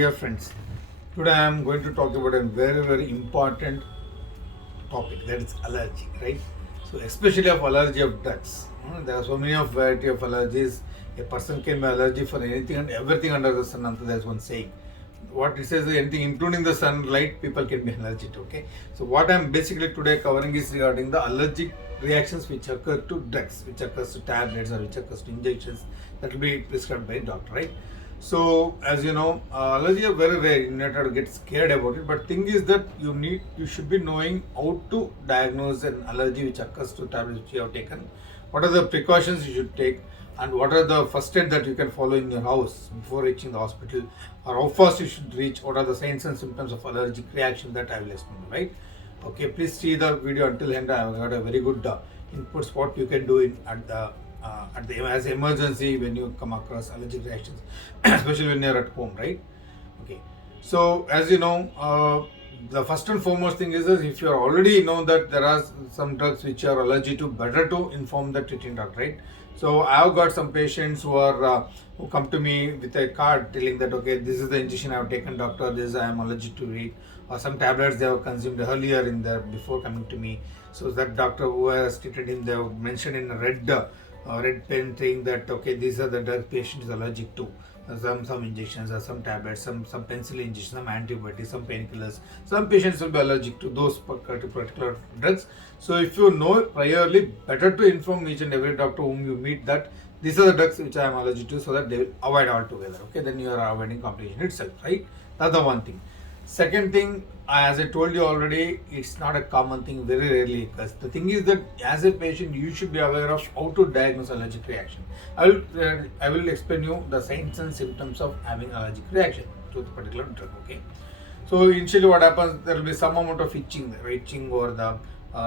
Dear friends, today I am going to talk about a very important topic, that is allergy, right? So especially of allergy of drugs. There are so many of variety of allergies. A person can be allergic for anything and everything under the sun. There's one saying. What it says is anything including the sunlight, people can be allergic to. Okay. So what I'm basically today covering is regarding the allergic reactions which occur to drugs, which occurs to tablets or which occurs to injections that will be prescribed by a doctor, right? So as you know, allergy are very rare. You need not to get scared about it. But thing is that you should be knowing how to diagnose an allergy which occurs to tablets which you have taken. What are the precautions you should take, and what are the first aid that you can follow in your house before reaching the hospital, or how fast you should reach. What are the signs and symptoms of allergic reaction that I will explain, right? Okay, please see the video until end. I have got a very good inputs what you can do at the as emergency when you come across allergic reactions, especially when you're at home, right? Okay, so as you know, the first and foremost thing is that if you already know that there are some drugs which you are allergic to, better to inform the treating doctor, right? So I have got some patients who come to me with a card telling that, okay, this is the injection I have taken, doctor, this I am allergic to it, or some tablets they have consumed earlier in the before coming to me. So that doctor who has treated him, they have mentioned in a red pen saying that, okay, these are the drug patient is allergic to. Some injections or some tablets, some penicillin injections, some antibiotics, some painkillers. Some patients will be allergic to those particular drugs. So if you know priorly, better to inform each and every doctor whom you meet that these are the drugs which I am allergic to, so that they will avoid altogether. Okay, then you are avoiding complication itself, right? That's the one thing. Second thing, as I told you already, it's not a common thing, very rarely occurs. The thing is that as a patient, you should be aware of how to diagnose allergic reaction. I will explain you the signs and symptoms of having allergic reaction to the particular drug. Okay. So initially, what happens? There will be some amount of itching over the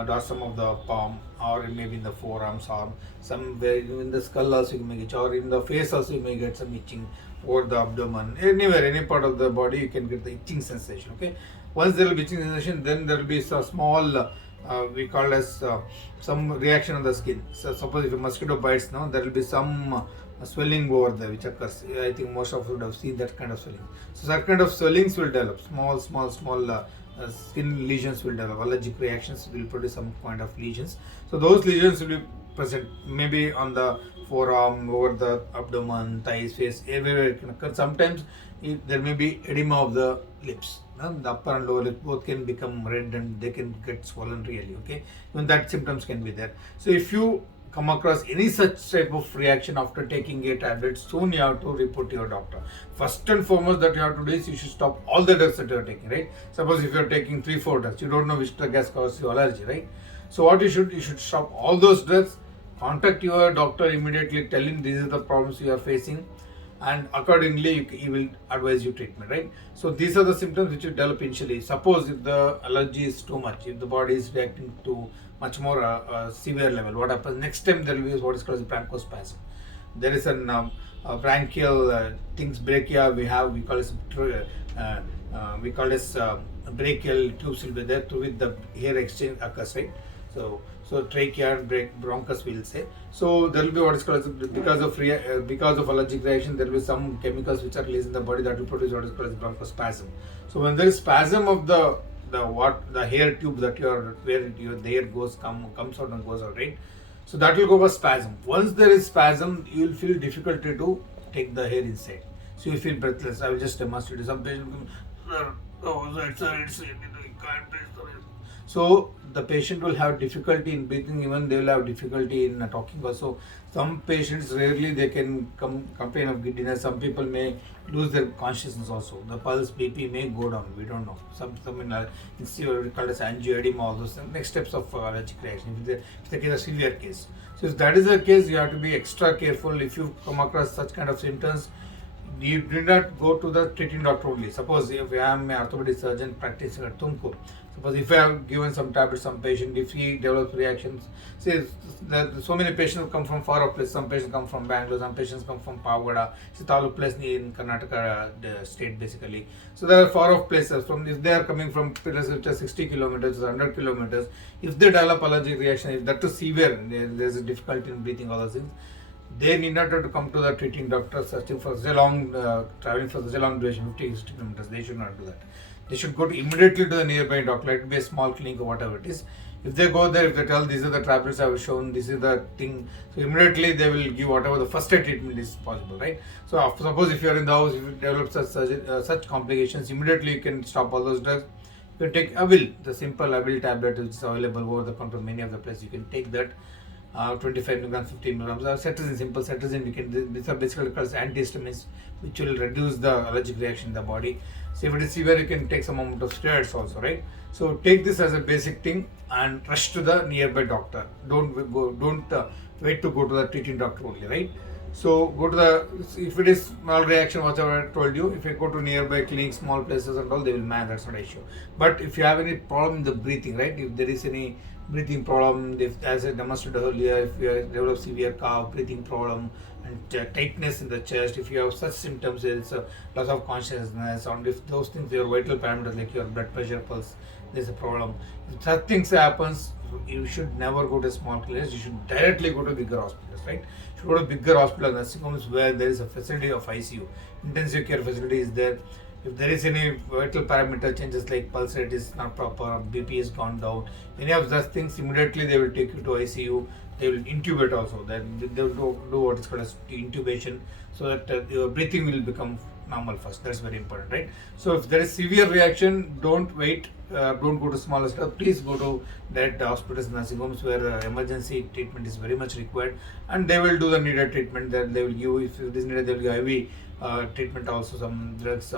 dorsum of the palm, or maybe in the forearms, or somewhere in the skull also you may get, or in the face also you may get some itching over the abdomen. Anywhere, any part of the body, you can get the itching sensation. Okay. Once there will be itching sensation, then there will be some small, we call as some reaction on the skin. So suppose if a mosquito bites, now there will be some swelling over there which occurs. I think most of you would have seen that kind of swelling. So that kind of swellings will develop. Small skin lesions will develop. Allergic reactions will produce some kind of lesions. So those lesions will be present maybe on the forearm, over the abdomen, thighs, face, everywhere it can occur. Sometimes there may be edema of the lips. The upper and lower lip both can become red and they can get swollen really. Okay, even that symptoms can be there. So if you come across any such type of reaction after taking a tablet, soon you have to report to your doctor. First and foremost that you have to do is you should stop all the drugs that you are taking, right? Suppose if you are taking 3-4 drugs, you don't know which drug has caused you allergy, right? So what you should stop all those drugs, contact your doctor immediately, tell him these are the problems you are facing, and accordingly he will advise you treatment, right? So these are the symptoms which you develop initially. Suppose if the allergy is too much, if the body is reacting to much more severe level, what happens next time? There will be what is called as bronchospasm. There is an bronchial things brachia we call as brachial tubes will be there through which the air exchange occurs, right? So trachea and bronchus we'll say. So there will be what is called as, because of allergic reaction, there will be some chemicals which are released in the body that will produce what is called as bronchospasm. So when there is spasm of the hair tube that the air comes out and goes out, right? So that will go for spasm. Once there is spasm, you will feel difficulty to take the air inside. So you feel breathless. I will just demonstrate to some patient. So the patient will have difficulty in breathing, even they will have difficulty in talking also. Some patients rarely they can complain of giddiness. Some people may lose their consciousness also. The pulse, BP may go down. We don't know. Some in called as angioedema, all those next steps of allergic reaction. If the case is a severe case. So if that is the case, you have to be extra careful. If you come across such kind of symptoms, you do not go to the treating doctor only. Suppose if I am an orthopedic surgeon practicing at Tumkur, suppose if I have given some tablets, some patient, if he develops reactions, say so many patients come from far off places. Some patients come from Bangalore, some patients come from Pavagada. It's a talu place in Karnataka the state basically. So there are far off places. If they are coming from places which are 60 kilometers, 100 kilometers, if they develop allergic reaction, if that is severe, there is a difficulty in breathing, all those things, they need not have to come to the treating doctor searching for such a long, traveling for such a long duration, 50, 60 kilometers. They should not do that. They should go to immediately to the nearby doctor, let it be a small clinic or whatever it is. If they go there, if they tell these are the tablets I have shown, this is the thing, so immediately they will give whatever the first aid treatment is possible, right? So suppose if you are in the house, if you develop such complications, immediately you can stop all those drugs. You can take Avil, the simple Avil tablet which is available over the counter many of the places. You can take that 25 milligrams, 15 milligrams. Cetirizine, simple cetirizine. These are basically called antihistamines, which will reduce the allergic reaction in the body. So if it is severe, you can take some amount of steroids also, right? So take this as a basic thing and rush to the nearby doctor. Don't wait to go to the treating doctor only, right? So go to the, if it is small reaction, whatever I told you, if you go to nearby clinics, small places and all, they will manage, that's not an issue. But if you have any problem in the breathing, right, if there is any breathing problem, if as I demonstrated earlier, if you develop severe cough, breathing problem and tightness in the chest, if you have such symptoms, there is a loss of consciousness, and if those things, your vital parameters like your blood pressure, pulse, there's a problem. If such things happens, you should never go to small clinics. You should directly go to bigger hospitals, right? You should go to bigger hospitals, nursing homes where there is a facility of ICU, intensive care facility is there. If there is any vital parameter changes like pulse rate is not proper, BP is gone down, any of those things, immediately they will take you to ICU. They will intubate also. Then they will do what is called as intubation, so that your breathing will become normal first. That's very important, right? So if there is severe reaction, don't wait. Don't go to smaller stuff. Please go to that hospitals, nursing homes where emergency treatment is very much required, and they will do the needed treatment. That they will give, if it is needed, they will give IV treatment also, some drugs, they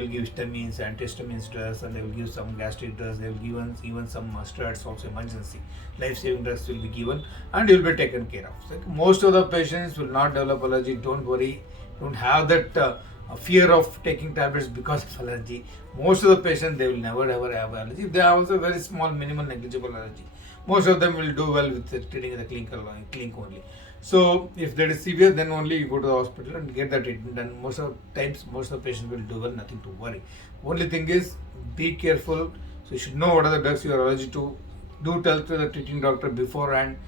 will give histamines, antihistamines drugs, and they will give some gastric drugs. They will give even some steroids also, emergency life-saving drugs will be given, and you will be taken care of. So most of the patients will not develop allergy. Don't worry. Don't have that fear of taking tablets because of allergy. Most of the patients, they will never ever have allergy. They are also very small, minimal, negligible allergy. Most of them will do well with treating in the clinic only. So if that is severe, then only you go to the hospital and get the treatment. And most of the times, most of the patients will do well. Nothing to worry. Only thing is, be careful. So you should know what are the drugs you are allergic to. Do tell to the treating doctor beforehand.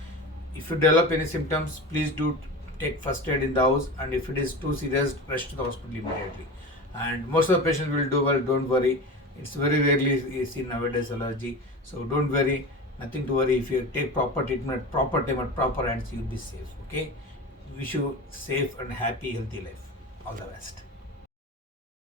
If you develop any symptoms, please do take first aid in the house, and if it is too serious, rush to the hospital immediately. And most of the patients will do well. Don't worry. It's very rarely seen nowadays allergy. So don't worry. Nothing to worry. If you take proper treatment at proper time at proper hands, you'll be safe. Okay. Wish you safe and happy, healthy life. All the best.